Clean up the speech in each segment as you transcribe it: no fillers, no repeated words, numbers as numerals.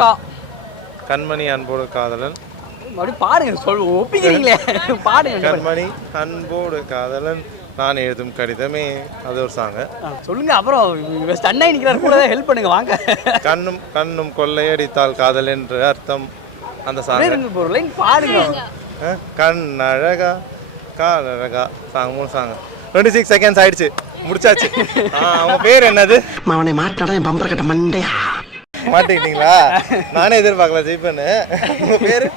கா. கண்மணி அன்போடு காதலன். மறுபடியும் பாடுங்க, ஒப்பிக்கிறீங்களே, பாடுங்க. கண்மணி அன்போடு காதலன் நான் எழுதும் கடிதமே, அது ஒரு சாங்க. சொல்லுங்க. அப்புறம் ஸ்டன்னா நிற்கிறார், கூட ஹெல்ப் பண்ணுங்க வாங்க. கண்ணும் கண்ணும் கொள்ளையடித்தால் காதல் என்று அர்த்தம், அந்த சாங். லைன் பாடுங்க. கண் அழகா கால் அழகா சாங். 3 சாங். 26 செகண்ட்ஸ் ஆயிடுச்சு, முடிச்சாச்சு. அவங்க பேர் என்னது? அவனை மாட்டாடா என் பம்பர கட்ட மண்டையா. மாட்டிக்கிட்டீங்களா? நானே எதிர்பார்க்கல ஜெயிப்பேன்னு. உங்க பேரு?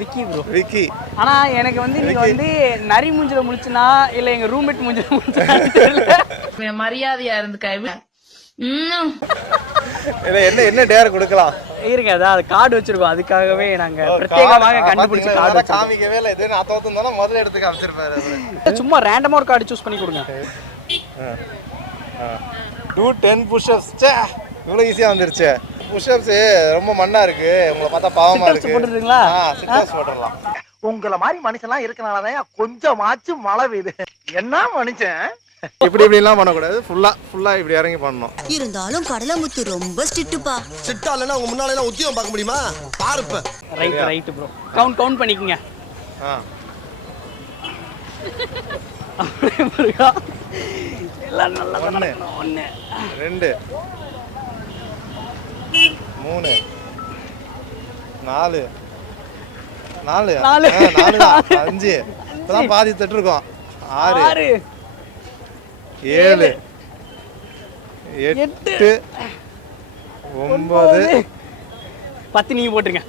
விக்கி ப்ரோ. விக்கி. ஆனா எனக்கு வந்து நீங்க வந்து நரி மூஞ்சில முழிச்சுனா இல்ல எங்க ரூம்மேட் மூஞ்சில முழிச்சுனா தெரியல. மரியாதையா இருந்துக்க. என்ன என்ன டேர் கொடுக்கலாம் இருங்க, அதான் கார்டு வச்சிருக்கோம், அதுக்காகவே நாங்க பிரத்யேகமாக கண்டுபிடிச்சு கார்டு காமிக்கவே இல்லை. இது நான் தோத்துனா முதல்ல எடுத்து காமிச்சிருப்பாரு. சும்மா ரேண்டமா ஒரு கார்டு சூஸ் பண்ணி கொடுங்க. Do 10 pushups. இவ்வளோ ஈஸியாக வந்துருச்சு. புஷ்அப்ஸ் ரொம்ப மண்ணா இருக்கு, உங்களை பார்த்தா பாவமா இருக்கு. போட்டுறீங்களா? சிட்டப்ஸ் போட்டுடலாம். உங்களை மாதிரி மனுஷன்லாம் இருக்கனாலதான் கொஞ்சமாச்சும் மழை பெய்யுது. என்ன மனுஷன் இப்படி எல்லாம் பண்ணக்கூடாது. ஃபுல்லா இப்படி இறங்கி பண்ணணும். இருந்தாலும் கடலமுத்து ரொம்ப ஸ்ட்ரிக்ட்டுப்பா. சிட்டா இல்லைன்னா உங்க முன்னால எல்லாம் உத்தியோகம் பார்க்க முடியுமா? பாருப்ப. Right bro. கவுண்ட் பண்ணிக்கங்க. எல்லாம் நல்லா நடக்கணும். 1 2 3 4 5 இப்பதான் பாதி தட்டு இருக்கோம். 6 7 8 9 10 நீங்க போட்டுருங்க.